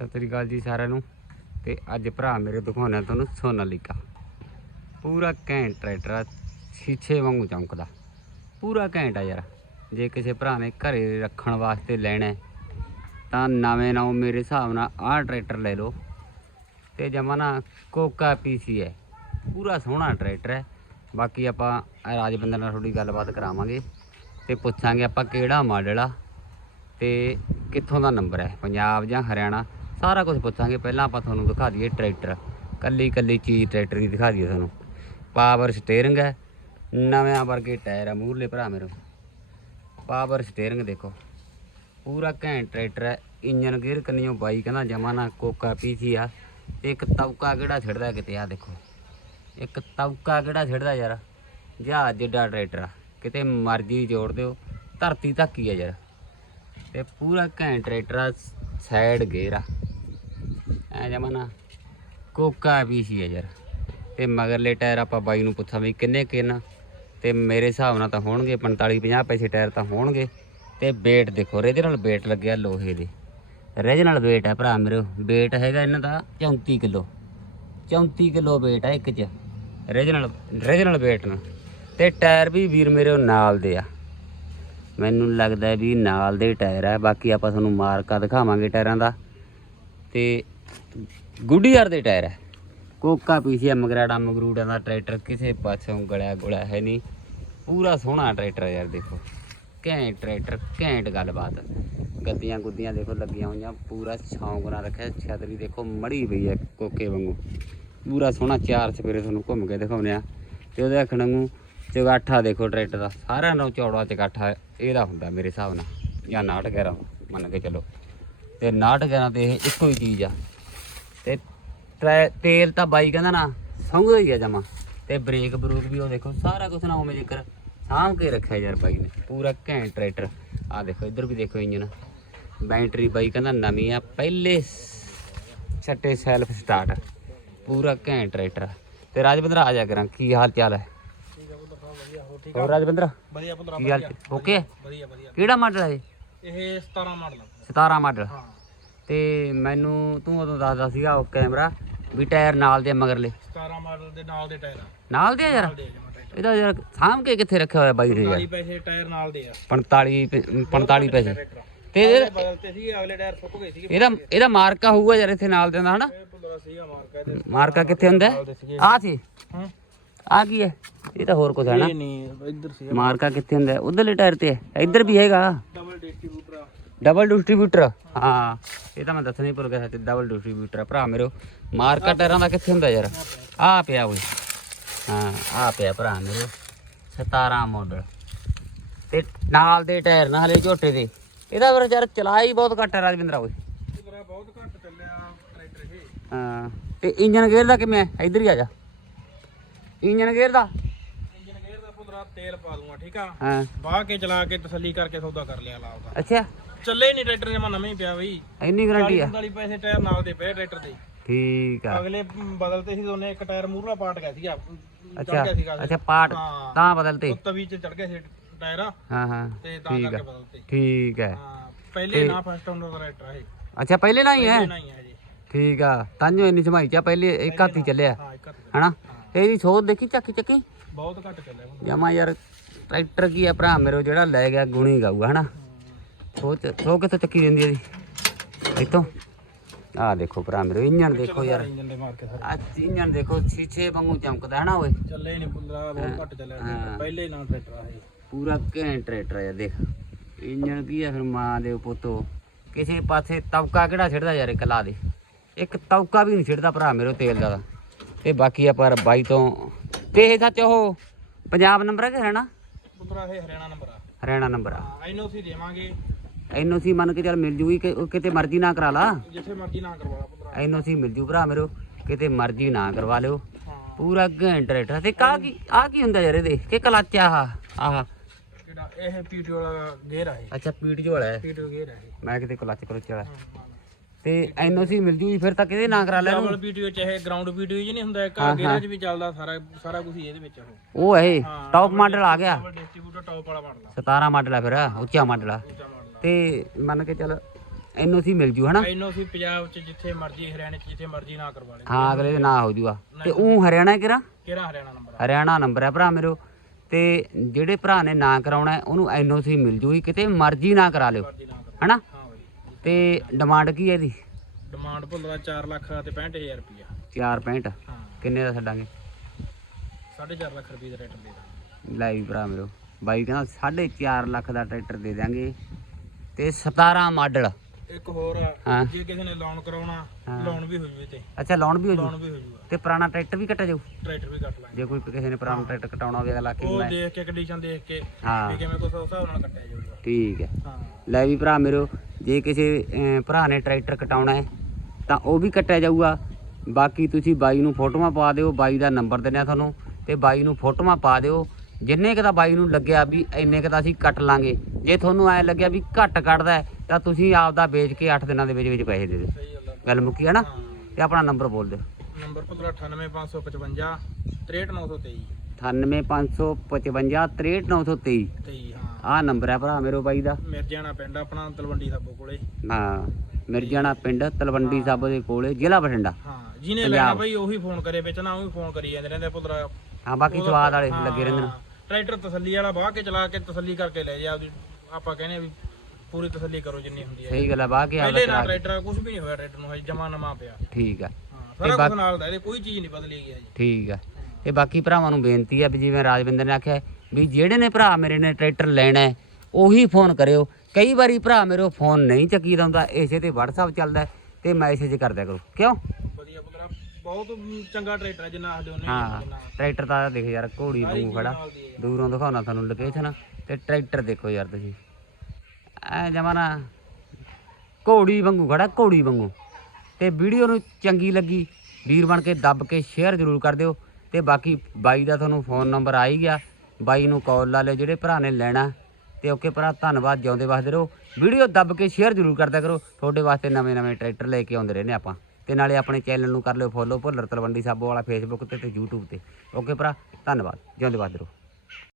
ਸਤਿ ਸ੍ਰੀ ਅਕਾਲ ਜੀ ਸਾਰਿਆਂ ਨੂੰ। ਤੇ ਅੱਜ ਭਰਾ ਮੇਰੇ ਦਿਖਾਉਣਾ ਤੁਹਾਨੂੰ ਸੋਨਾਲੀਕਾ ਪੂਰਾ ਘੈਂਟ ਟਰੈਕਟਰ ਆ, ਸ਼ੀਸ਼ੇ ਵਾਂਗੂ ਚਮਕਦਾ। ਪੂਰਾ ਘੈਂਟ ਆ ਯਾਰ। ਜੇ ਕਿਸੇ ਭਰਾ ਨੇ ਘਰੇ ਰੱਖਣ ਵਾਸਤੇ ਲੈਣਾ ਤਾਂ ਨਵੇਂ ਨਾਲੋਂ ਮੇਰੇ ਹਿਸਾਬ ਨਾਲ ਆਹ ਟਰੈਕਟਰ ਲੈ ਲਓ। ਤੇ ਜਮਾ ਨਾ ਕੋਕਾ ਪੀਸੀ ਹੈ ਪੂਰਾ ਸੋਹਣਾ ਟਰੈਕਟਰ ਹੈ ਬਾਕੀ ਆਪਾਂ ਰਾਜਬੰਦਰ ਨਾਲ ਥੋੜੀ ਗੱਲਬਾਤ ਕਰਾਵਾਂਗੇ ਤੇ ਪੁੱਛਾਂਗੇ ਆਪਾਂ ਕਿਹੜਾ ਮਾਡਲ ਆ ਤੇ ਕਿੱਥੋਂ ਦਾ ਨੰਬਰ ਹੈ ਪੰਜਾਬ ਜਾਂ ਹਰਿਆਣਾ? ਸਾਰਾ ਕੁਝ ਪੁੱਛਾਂਗੇ। ਪਹਿਲਾਂ ਆਪਾਂ ਤੁਹਾਨੂੰ ਦਿਖਾ ਦਈਏ ਟਰੈਕਟਰ। ਕੱਲੀ ਕੱਲੀ ਚੀਜ਼ ਟਰੈਕਟਰ ਦੀ ਦਿਖਾ ਦਈਏ ਤੁਹਾਨੂੰ। ਪਾਵਰ ਸਟੀਅਰਿੰਗ ਹੈ। ਨਵੇਂ ਵਰਗੇ ਟਾਇਰ ਆ ਮੂਹਰਲੇ ਭਰਾ ਮੇਰੇ। ਪਾਵਰ ਸਟੀਅਰਿੰਗ ਦੇਖੋ। ਪੂਰਾ ਘੈਂਟ ਟਰੈਕਟਰ ਹੈ। ਇੰਜਨ ਗੇਅਰ ਕੰਨਿਓ ਬਾਈ ਕਹਿੰਦਾ ਜਮਾ ਨਾ ਕੋਕਾ ਪੀਸੀ ਆ। ਤੇ ਇੱਕ ਤੌਕਾ ਕਿਹੜਾ ਛੱਡਦਾ ਕਿਤੇ? ਆ ਦੇਖੋ। ਇੱਕ ਤੌਕਾ ਕਿਹੜਾ ਛੱਡਦਾ ਯਾਰ? ਜਹਾਜ਼ ਜਿੱਡਾ ਟਰੈਕਟਰ ਆ। ਕਿਤੇ ਮਰਜ਼ੀ ਜੋੜ ਦਿਓ। ਧਰਤੀ ਤੱਕ ਹੀ ਆ ਯਾਰ। ਤੇ ਪੂਰਾ ਘੈਂਟ ਟਰੈਕਟਰ ਆ। ਸਾਈਡ ਗੇਅਰ ਆ। ਐ ਜਮਨਾ ਕੋਕਾ ਵੀ ਸੀ ਆ ਯਾਰ। ਤੇ ਮਗਰਲੇ ਟਾਇਰ ਆਪਾਂ ਬਾਈ ਨੂੰ ਪੁੱਛਾਂ ਵੀ ਕਿੰਨੇ ਕਿੰਨ। ਤੇ ਮੇਰੇ ਹਿਸਾਬ ਨਾਲ ਤਾਂ ਹੋਣਗੇ 45 50 ਪੈਸੇ ਟਾਇਰ ਤਾਂ ਹੋਣਗੇ। ਤੇ weight ਦੇਖੋ ਇਹਦੇ ਨਾਲ weight ਲੱਗਿਆ ਲੋਹੇ ਦੇ। ਰੀਜਨਲ weight ਹੈ ਭਰਾ ਮੇਰੇ, weight ਹੈਗਾ ਇਹਨਾਂ ਦਾ 34 ਕਿਲੋ। 34 ਕਿਲੋ weight ਹੈ ਇੱਕ ਚ। ਰੀਜਨਲ ਰੀਜਨਲ weight ਨਾਲ ਤੇ ਟਾਇਰ ਵੀ ਵੀਰ ਮੇਰੇ ਨਾਲ ਦੇ ਆ। ਮੈਨੂੰ ਲੱਗਦਾ ਵੀ ਨਾਲ ਦੇ ਟਾਇਰ ਹੈ ਬਾਕੀ ਆਪਾਂ ਤੁਹਾਨੂੰ ਮਾਰਕਾ ਦਿਖਾਵਾਂਗੇ ਟਾਇਰਾਂ ਦਾ। ਤੇ ਗੁੱਡੀਅਰ ਦੇ ਟਾਇਰ ਹੈ। ਕੋਕਾ ਪੀਸੀਆ ਮਗਰਾੜਾ ਮਗਰੂੜਾਂ ਦਾ ਟਰੈਕਟਰ, ਕਿਸੇ ਪਾਸੋਂ ਗਲਿਆ ਗੁਲਿਆ ਹੈ ਨਹੀਂ। ਪੂਰਾ ਸੋਹਣਾ ਟਰੈਕਟਰ ਯਾਰ ਦੇਖੋ। ਘੈਂਟ ਟਰੈਕਟਰ, ਘੈਂਟ ਗੱਲਬਾਤ। ਗੱਦੀਆਂ ਗੁੱਦੀਆਂ ਦੇਖੋ ਲੱਗੀਆਂ ਹੋਈਆਂ, ਪੂਰਾ ਸ਼ੌਂਕ ਨਾਲ ਰੱਖਿਆ। ਛਤਰੀ ਦੇਖੋ ਮੜੀ ਪਈ ਹੈ ਕੋਕੇ ਵਾਂਗੂ। ਪੂਰਾ ਸੋਹਣਾ ਚਾਰ ਸਵੇਰੇ ਤੁਹਾਨੂੰ ਘੁੰਮ ਕੇ ਦਿਖਾਉਂਦੇ ਆ ਤੇ ਉਹਦੇ ਆਖਣ ਨੂੰ ਚਗਾਠਾ ਦੇਖੋ ਟਰੈਕਟਰ ਦਾ। ਸਾਰਿਆਂ ਨਾਲੋਂ ਚੌੜਾ ਚਗਾਠਾ ਇਹਦਾ ਹੁੰਦਾ ਮੇਰੇ ਹਿਸਾਬ ਨਾਲ। ਜਾਂ 69 11 ਮੰਨ ਕੇ ਚੱਲੋ। ਤੇ 69 11 ਤੇ ਇਹ ਇੱਕੋ ਹੀ ਚੀਜ਼ ਆ। ਤੇ ਟਰੈ- ਤੇਲ ਤਾਂ ਬਾਈ ਕਹਿੰਦਾ ਨਾ ਸੰਘਦਾ ਹੀ ਆ ਜਮਾ। ਤੇ ਬ੍ਰੇਕ ਬਰੂਕ ਵੀ ਉਹ ਦੇਖੋ ਸਾਰਾ ਕੁਝ ਨਾ ਉਵੇਂ ਜ਼ਿਕਰ ਸਾਂਭ ਕੇ ਰੱਖਿਆ ਯਾਰ ਬਾਈ ਨੇ। ਪੂਰਾ ਘੈਂਟ ਟਰੈਕਟਰ। ਆ ਦੇਖੋ ਇੱਧਰ ਵੀ ਦੇਖੋ ਇੰਜਨ ਬੈਟਰੀ ਬਾਈ ਕਹਿੰਦਾ ਨਵੀਂ ਆ ਪਹਿਲੇ ਸ- ਛੱਟੇ ਸੈਲਫ ਸਟਾਰਟ। ਪੂਰਾ ਘੈਂਟ ਟਰੈਕਟਰ ਤੇ ਰਾਜਵਿੰਦਰ ਆ ਜਾ ਕਰਾਂ ਕੀ ਹਾਲ ਚਾਲ ਹੈ? ਹੋਰ ਰਾਜਵਿੰਦਰ? ਵਧੀਆ ਪੁੱਤਰਾ ਕੀ ਹਾਲ ਓਕੇ ਵਧੀਆ ਵਧੀਆ। ਕਿਹੜਾ ਮਾਡਲ ਹੈ? ਇਹ? 17 ਮਾਡਲ 17 ਮਾਡਲ। ਹਾਂ। ਤੇ ਮੈਨੂੰ ਤੂੰ ਉਦੋਂ ਦੱਸਦਾ ਸੀਗਾ ਉਹ ਕੈਮਰਾ ਵੀ ਟਾਇਰ ਨਾਲ ਦੇ ਆ ਮਗਰਲੇ। 17 ਮਾਡਲ ਦੇ ਨਾਲ ਦੇ ਟਾਇਰ ਆ। ਨਾਲ ਦੇ ਆ ਯਾਰ? ਦੇ ਜਮਾ ਟਾਇਰ। ਇਹਦਾ ਯਾਰ ਸਾਂਭ ਕੇ ਕਿੱਥੇ ਰੱਖਿਆ ਹੋਇਆ ਬਾਈ ਨੇ ਯਾਰ? 40 ਪੈਸੇ ਟਾਇਰ ਨਾਲ ਦੇ ਆ। 45 ਪੈ- 45 ਪੈਸੇ। ਟਰੈਕਟਰ ਤੇ ਇਹਦਾ ਬਦਲਤੇ ਸੀ ਅਗਲੇ ਟਾਇਰ ਸੁੱਕ ਗਏ ਸੀਗੇ। ਇਹਦਾ ਇਹਦਾ ਮਾਰਕਾ ਹੋਊਗਾ ਯਾਰ ਇੱਥੇ ਨਾਲ ਦੇ ਹੁੰਦਾ ਹਨਾ? ਇਹ ਪੁੱਤਰਾ ਸੀਗਾ ਮਾਰਕਾ ਕਿੱਥੇ ਹੁੰਦਾ? ਆ ਸੀ। ਹਾਂ। ਆ ਕੀ ਹੈ? ਇਹ ਤਾਂ ਹੋਰ ਕੁਝ ਹੈ ਨਾ। ਨਹੀਂ ਇੱਧਰ ਸੀ ਮਾਰਕਾ ਕਿੱਥੇ ਹੁੰਦਾ? ਉਧਰਲੇ ਟਾਇਰ ਤੇ ਹੈ। ਇੱਧਰ ਵੀ ਹੈਗਾ। ਡਬਲ ਡਿਸਟ੍ਰੀਬਿਊਟਰ ਡਬਲ ਡਿਸਟ੍ਰੀਬਿਊਟਰ ਹਾਂ ਇਹ ਤਾਂ ਮੈਂ ਦੱਸਣਾ ਹੀ ਭੁੱਲ ਗਿਆ ਸੀ ਡਬਲ ਡਿਸਟ੍ਰੀਬਿਊਟਰ ਭਰਾ ਮੇਰੇ ਮਾਰਕਾ ਟਾਇਰਾਂ ਦਾ ਕਿੱਥੇ ਹੁੰਦਾ ਯਾਰ? ਆ ਪਿਆ ਓਏ। ਹਾਂ ਆ ਪਿਆ ਭਰਾ ਮੇਰੇ 17 ਮਾਡਲ ਤੇ ਨਾਲ ਦੇ ਟਾਇਰ ਨਾ ਹਲੇ ਝੋਟੇ ਦੇ। ਇਹਦਾ ਫਿਰ ਯਾਰ ਚਲਾਈ ਬਹੁਤ ਘੱਟ ਹੈ ਰਾਜਵਿੰਦਰਾ ਓਏ। ਬਹੁਤ ਘੱਟ ਚੱਲਿਆ ਟਰੈਕਟਰ ਇਹ ਹਾਂ ਤੇ ਇੰਜਨ ਗੇਅਰ ਦਾ ਕਿਵੇਂ ਹੈ ਇੱਧਰ ਹੀ ਆ ਜਾ। ਇੰਜਨ ਗੇਅਰ ਦਾ? ਇੰਜਨ ਗੇਅਰ ਦਾ ਪੁੱਤਰਾ ਤੇਲ ਪਾ ਦੂੰਗਾ ਠੀਕ ਆ? ਹਾਂ। ਵਾਹ ਕੇ ਚਲਾ ਕੇ ਤਸੱਲੀ ਕਰਕੇ ਸੌਦਾ ਕਰ ਲਿਆ ਲਾਭ ਦਾ। ਅੱਛਾ। ਚੱਲੇ ਨਹੀਂ ਟਰੈਕਟਰ ਜਮਾ ਨਵੇਂ ਹੀ ਪਿਆ ਬਈ। ਇੰਨੀ ਗਾਰੰਟੀ ਆ? 40 ਪੈਸੇ ਟਾਇਰ ਨਾਲ ਦੇ ਪਏ ਟਰੈਕਟਰ ਦੇ। ਠੀਕ ਆ। ਅਗਲੇ ਬਦਲਤੇ ਸੀ ਦੋਨੇ ਇੱਕ ਟਾਇਰ ਮੂਹਰਲਾ ਪਾਟ ਗਿਆ ਸੀਗਾ। ਅੱਛਾ ਅੱਛਾ ਪਾਰਟ ਹਾਂ। ਤਾਂ ਬਦਲਤੇ। ਤਵੀ ਚ ਚੜ ਗਿਆ ਸੀ ਟਾਇਰ। ਹਾਂ ਹਾਂ। ਤੇ ਤਾਂ ਕਰਕੇ ਬਦਲਤੇ। ਠੀਕ ਹੈ ਪਹਿਲੇ ਨਾ ਫਸਟ ਓਨਰ ਦਾ ਟਰੈਕਟਰ ਹੈ ਅੱਛਾ ਪਹਿਲੇ ਨਾ ਹੀ ਹੈ? ਜੀ। ਠੀਕ ਆ। ਤਾਂਜੋ ਇੰਨੀ ਸਮਾਈ ਚਾ ਪਹਿਲੇ ਇੱਕ ਹੱਥ ਹੀ ਚੱਲਿਆ। ਹਨਾ? ਤੇ ਇਹਦੀ ਸੋਧ ਦੇਖੀ ਚੱਕੀ ਚੱਕੀ? ਬਹੁਤ ਘੱਟ ਚੱਲਿਆ ਜਮਾ ਯਾਰ ਟਰੈਕਟਰ ਕੀ ਆ ਭਰਾ? ਮੇਰੇ ਜਿਹੜਾ ਲੈ ਗਿਆ ਗੁਣੀ ਗਾਊਗਾ ਹਨਾ? ਸੋਚ ਸੋ ਕਿੱਥੋਂ ਚੱਕੀ ਦਿੰਦੀ ਇਹਦੀ। ਇੱਥੋਂ। ਆ ਦੇਖੋ ਭਰਾ ਮੇਰੇ ਇੰਜਨ ਦੇਖੋ ਯਾਰ। ਇੰਜਨ ਦੇ ਮਾਰ ਕੇ ਸਾਰੇ। ਆ ਇੰਜਨ ਦੇਖੋ ਸ਼ੀਸ਼ੇ ਵਾਂਗੂ ਚਮਕਦਾ ਹਨਾ ਓਏ। ਚੱਲੇ ਨਹੀਂ ਪੁੰਦਰਾ ਬਹੁਤ ਘੱਟ ਚੱਲਿਆ ਟਰੈਕਟਰ। ਪਹਿਲੇ ਨਾ ਟਰੈਕਟਰ ਆ ਇਹ। ਪੂਰਾ ਘੈਂਟ ਟਰੈਕਟਰ ਆ ਦੇਖ। ਇੰਜਨ ਕੀ ਆ ਫਿਰ ਮਾਂ ਦੇ ਪੁੱਤੋ ਕਿਸੇ ਪਾਸੇ ਤਵਕਾ ਕਿਹੜਾ ਛਿੜਦਾ ਯਾਰ ਇੱਕ ਲਾ ਦੇ। ਇੱਕ ਤਵਕਾ ਵੀ ਨਹੀਂ ਛਿੜਦਾ ਭਰਾ ਮੇਰੇ ਤੇਲ ਦਾ। ਤਾਂ। ਬਾਕੀ ਆ ਪਰ ਬਾਈ ਤੋਂ ਤੇ ਇਹ ਸੱਚ ਉਹ ਪੰਜਾਬ ਨੰਬਰ ਹੈ ਕਿ ਹਰਿਆਣਾ ਪੁੰਦਰਾ ਇਹ ਹਰਿਆਣਾ ਨੰਬਰ ਆ। ਹਰਿਆਣਾ ਨੰਬਰ ਆ। ਐਨਓਸੀ ਦੇਵਾਂਗੇ। ਐਨਓਸੀ ਮੰਨ ਕੇ ਚੱਲ ਮਿਲ ਜੂਗੀ ਕਿ ਕਿਤੇ ਮਰਜ਼ੀ ਨਾ ਕਰਾ ਲਾ। ਜਿੱਥੇ ਮਰਜ਼ੀ ਨਾ ਕਰਵਾ ਪੁੰਦਰਾ ਐਨਓਸੀ ਮਿਲ ਜੂ ਭਰਾ ਮੇਰੇ ਕਿਤੇ ਮਰਜ਼ੀ ਨਾ ਕਰਵਾ ਲਿਓ। ਹਾਂ। ਪੂਰਾ ਘੈਂਟ ਟਰੈਕਟਰ ਤੇ ਕਾ ਕੀ ਆ ਕੀ ਹੁੰਦਾ ਯਾਰ ਇਹਦੇ ਕਿ ਕਲੱਚ ਆ ਆਹ ਆਹ। ਇਹ ਪੀਟੀਓ ਵਾਲਾ ਗੇਅਰ ਆ ਇਹ। ਅੱਛਾ ਪੀਟ ਝੋਲਾ ਹੈ। ਪੀਟੀਓ ਗੇਅਰ ਆ ਇਹ। ਮੈਂ ਕਿਤੇ ਕਲੱਚ ਕਰੁੱਚ ਵਾਲਾ ਤੇ ਐਨਓਸੀ ਮਿਲ ਜੂਗੀ ਫਿਰ ਤਾਂ ਕਿਤੇ ਨਾ ਕਰਾ ਲੈ ਡਬਲ ਪੀਟੀਓ ਚਾਹੇ ਗਰਾਊਂਡ ਪੀਟੀਓ ਜੀ ਨਹੀਂ ਹੁੰਦਾ ਇੱਕ ਗੇਅਰ 'ਚ ਵੀ ਚੱਲਦਾ ਸਾਰਾ ਸਾਰਾ ਕੁਝ ਇਹਦੇ ਵਿੱਚ ਉਹ। ਉਹ ਹੈ ਟੌਪ ਮਾਡਲ ਆ ਗਿਆ। ਡਬਲ ਡਿਸਟ੍ਰੀਬਿਊਟਰ ਟੌਪ ਵਾਲਾ ਮਾਡਲ ਆ 17 ਮਾਡਲ ਆ ਫਿਰ ਉੱਚਾ ਮਾਡਲ ਆ। ਉੱਚਾ ਮਾਡਲ ਆ ਤੇ ਮੰਨ ਕੇ ਚੱਲ ਐਨਓਸੀ ਮਿਲ ਜੂ ਹਨਾ? ਐਨਓਸੀ ਪੰਜਾਬ ਚ ਜਿੱਥੇ ਮਰਜ਼ੀ ਹਰਿਆਣੇ ਚ ਜਿੱਥੇ ਮਰਜ਼ੀ ਨਾ ਕਰਵਾ ਲੈ ਹਾਂ ਅਗਲੇ ਦੇ ਨਾਂ ਹੋ ਜੂਗਾ। ਤੇ ਉਹ ਹਰਿਆਣਾ ਕਿਹੜਾ? ਕਿਹੜਾ ਹਰਿਆਣਾ ਨੰਬਰ ਆ? ਹਰਿਆਣਾ ਨੰਬਰ ਹੈ ਭਰਾ ਮੇਰੋ। ਤੇ ਜਿਹੜੇ ਭਰਾ ਨੇ ਨਾਂ ਕਰਾਉਣਾ ਉਹਨੂੰ ਐਨਓਸੀ ਮਿਲ ਜੂਗੀ ਕਿਤੇ ਮਰਜ਼ੀ ਨਾ ਕਰਾ ਲਿਓ। ਹਨਾ? ਤੇ ਡਿਮਾਂਡ ਕੀ ਹੈ ਇਹਦੀ? ਡਿਮਾਂਡ ਭੁੱਲਦਾ 4 ਲੱਖ ਤੇ 65000 ਰੁਪਇਆ 465 ਹਾਂ। ਕਿੰਨੇ ਦਾ ਛੱਡਾਂਗੇ? 4.5 ਲੱਖ ਰੁਪਏ ਦਾ ਰੇਟ ਦੇ ਦਾਂਗੇ। ਲੈ ਵੀ ਭਰਾ ਮੇਰੋ। ਬਾਈ ਕਹਿੰਦਾ 4.5 ਲੱਖ ਦਾ ਟਰੈਕਟਰ ਦੇ ਦਿਆਂਗੇ। ਤੇ 17 ਮਾਡਲ। ਇੱਕ ਹੋਰ ਆ ਹਾਂ। ਜੇ ਕਿਸੇ ਨੇ ਲੋਨ ਕਰਾਉਣਾ ਹਾਂ। ਲੋਨ ਵੀ ਹੋ ਜੂਵੇ ਤੇ। ਅੱਛਾ ਲੋਨ ਵੀ ਹੋ ਜੂ? ਲੋਨ ਵੀ ਹੋ ਜੂਗਾ ਤੇ ਪੁਰਾਣਾ ਟਰੈਕਟਰ ਵੀ ਕੱਟਾ ਜਾਊ? ਟਰੈਕਟਰ ਵੀ ਕੱਟ ਲਾਂਗੇ। ਜੇ ਕੋਈ ਕਿਸੇ ਨੇ ਪੁਰਾਣਾ ਟਰੈਕਟਰ ਕਟਾਉਣਾ ਹੋਵੇ ਅਗਲਾ ਕਿ ਉਹ ਮੈਂ ਦੇਖ ਕੇ ਕੰਡੀਸ਼ਨ ਦੇਖ ਕੇ ਹਾਂ। ਵੀ ਕਿਵੇਂ ਕੁਛ ਉਸ ਹਿਸਾਬ ਨਾਲ ਕੱਟਿਆ ਜਾਊਗਾ। ਠੀਕ ਹੈ। ਹਾਂ। ਲੈ ਵੀ ਭਰਾ ਮੇਰੋ ਜੇ ਕਿਸੇ ਭਰਾ ਨੇ ਟਰੈਕਟਰ ਕਟਾਉਣਾ ਹੈ ਤਾਂ ਉਹ ਵੀ ਕੱਟਿਆ ਜਾਊਗਾ। ਬਾਕੀ ਤੁਸੀਂ ਬਾਈ ਨੂੰ ਫੋਟੋਆਂ ਪਾ ਦਿਓ ਬਾਈ ਦਾ ਨੰਬਰ ਦਿੰਦੇ ਆ ਤੁਹਾਨੂੰ ਤੇ ਬਾਈ ਨੂੰ ਫੋਟੋਆਂ ਪਾ ਦਿਓ ਜਿੰਨੇ ਕੁ ਦਾ ਬਾਈ ਨੂੰ ਲੱਗਿਆ ਵੀ ਇੰਨੇ ਕੁ ਦਾ ਅਸੀਂ ਕੱਟ ਲਾਂਗੇ। ਜੇ ਤੁਹਾਨੂੰ ਐ ਲੱਗਿਆ ਵੀ ਘੱਟ ਕੱਢਦਾ ਹੈ, ਤਾਂ ਤੁਸੀਂ ਆਪਦਾ ਵੇਚ ਕੇ 8 ਦਿਨਾਂ ਦੇ ਵਿੱਚ ਵਿੱਚ ਪੈਸੇ ਦੇ ਦਿਓ। ਗੱਲ ਮੁੱਕੀ ਹੈ ਨਾ? ਤੇ ਆਪਣਾ ਨੰਬਰ ਬੋਲ ਦਿਓ। ਨੰਬਰ 98555 63923 98555 63923 23 ਹਾਂ। ਆਹ ਨੰਬਰ ਹੈ ਭਰਾ ਮੇਰੋ ਬਾਈ ਦਾ। ਮਿਰਜਾਣਾ ਪਿੰਡ ਆਪਣਾ ਤਲਵੰਡੀ ਸਾਬੋ ਕੋਲੇ। ਹਾਂ ਮਿਰਜਾਣਾ ਪਿੰਡ ਤਲਵੰਡੀ ਸਾਬੋ ਦੇ ਕੋਲੇ ਜ਼ਿਲ੍ਹਾ ਬਠਿੰਡਾ। ਹਾਂ ਜਿਹਨੇ ਲੈਣਾ ਬਈ ਉਹੀ ਫੋਨ ਕਰੇ ਵਿੱਚ ਨਾ ਉਹੀ ਫੋਨ ਕਰੀ ਜਾਂਦੇ ਰਹਿੰਦੇ ਪੁੱਤਰਾ ਹਾਂ ਬਾਕੀ ਸਵਾਦ ਵਾਲੇ ਲੱਗੇ ਰਹਿੰਦੇ ਨੇ। ਟਰੈਕਟਰ ਤਸੱਲੀ ਵਾਲਾ ਬਾਹ ਕੇ ਚਲਾ ਕੇ ਤਸੱਲੀ ਕਰਕੇ ਲੈ ਜਾ ਆਪਦੀ। ਆਪਾਂ ਕਹਿੰਦੇ ਆ ਵੀ ਪੂਰੀ ਤਸੱਲੀ ਕਰੋ ਜਿੰਨੀ ਹੁੰਦੀ ਹੈ। ਸਹੀ ਗੱਲ ਹੈ ਬਾਹ ਕੇ ਪਹਿਲੇ ਆਪਦਾ ਨਾਲ ਚਲਾ ਟਰੈਕਟਰ ਕੁਝ ਵੀ ਨਹੀਂ ਹੋਇਆ ਟਰੈਕਟਰ ਨੂੰ ਹਜੇ ਜਮਾ ਨਵਾਂ ਪਿਆ। ਠੀਕ ਹੈ ਹਾਂ ਸਾਰਾ ਕੁਝ ਨਾਲ ਦਾ ਇਹਦੇ ਕੋਈ ਚੀਜ਼ ਨਹੀਂ ਬਦਲੀ ਗਿਆ ਜੀ ਠੀਕ ਹੈ ਤੇ ਬਾਕੀ ਭਰਾਵਾਂ ਨੂੰ ਬੇਨਤੀ ਹੈ ਵੀ ਜਿਵੇਂ ਰਾਜਵਿੰਦਰ ਨੇ ਆਖਿਆ ਹੈ, ਵੀ ਜਿਹੜੇ ਨੇ ਭਰਾ ਮੇਰੇ ਨੇ ਟਰੈਕਟਰ ਲੈਣਾ ਹੈ ਉਹੀ ਫੋਨ ਕਰਿਓ। ਕਈ ਵਾਰੀ ਭਰਾ ਮੇਰੇ ਫੋਨ ਨਹੀਂ ਚੱਕੀਦਾ ਹੁੰਦਾ ਇਸੇ ਤੇ WhatsApp ਚੱਲਦਾ ਹੈ ਤੇ ਮੈਸੇਜ ਕਰਦਿਆ ਕਰੋ। ਕਿਉਂ? ਬਹੁਤ ਚੰਗਾ ਟਰੈਕਟਰ ਹੈ ਜਿੰਨਾ ਆਖਦੇ ਉਹਨੇ ਹਾਂ ਟਰੈਕਟਰ ਤਾਂ ਦੇਖ ਯਾਰ ਘੋੜੀ ਵਾਂਗੂ ਖੜਾ। ਦੂਰੋਂ ਦਿਖਾਉਣਾ ਤੁਹਾਨੂੰ ਲੋਕੇਸ਼ਨ ਤੇ ਟਰੈਕਟਰ ਦੇਖੋ ਯਾਰ ਤੁਸੀਂ। ਐ ਜਮਾਨਾ ਘੋੜੀ ਵਾਂਗੂ ਖੜਾ ਘੋੜੀ ਵਾਂਗੂ। ਤੇ ਵੀਡੀਓ ਨੂੰ ਚੰਗੀ ਲੱਗੀ ਵੀਰ ਬਣ ਕੇ ਦੱਬ ਕੇ ਸ਼ੇਅਰ ਜ਼ਰੂਰ ਕਰ ਦਿਓ। ਤੇ ਬਾਕੀ ਬਾਈ ਦਾ ਤੁਹਾਨੂੰ ਫੋਨ ਨੰਬਰ ਆ ਹੀ ਗਿਆ। ਬਾਈ ਨੂੰ ਕਾਲ ਲਾ ਲਿਓ ਜਿਹੜੇ ਭਰਾ ਨੇ ਲੈਣਾ। ਤੇ ਓਕੇ ਭਰਾ ਧੰਨਵਾਦ ਜਿਉਂਦੇ ਵਾਸਤੇ ਰਹੋ। ਵੀਡੀਓ ਦੱਬ ਕੇ ਸ਼ੇਅਰ ਜ਼ਰੂਰ ਕਰਦਿਆ ਕਰੋ। ਤੁਹਾਡੇ ਵਾਸਤੇ ਨਵੇਂ ਨਵੇਂ ਟਰੈਕਟਰ ਲੈ ਕੇ ਆਉਂਦੇ ਰਹਿੰਦੇ ਆਪਾਂ। ਤੇ ਨਾਲੇ ਆਪਣੇ ਚੈਨਲ ਨੂੰ ਕਰ ਲਿਓ ਫੋਲੋ ਭੁੱਲਰ ਤਲਵੰਡੀ ਸਾਬੋ ਵਾਲਾ ਫੇਸਬੁੱਕ ਤੇ ਤੇ YouTube ਤੇ। ਓਕੇ ਭਰਾ, ਧੰਨਵਾਦ। ਜਿਉਂਦੇ ਵਾਸਤੇ ਰਹੋ।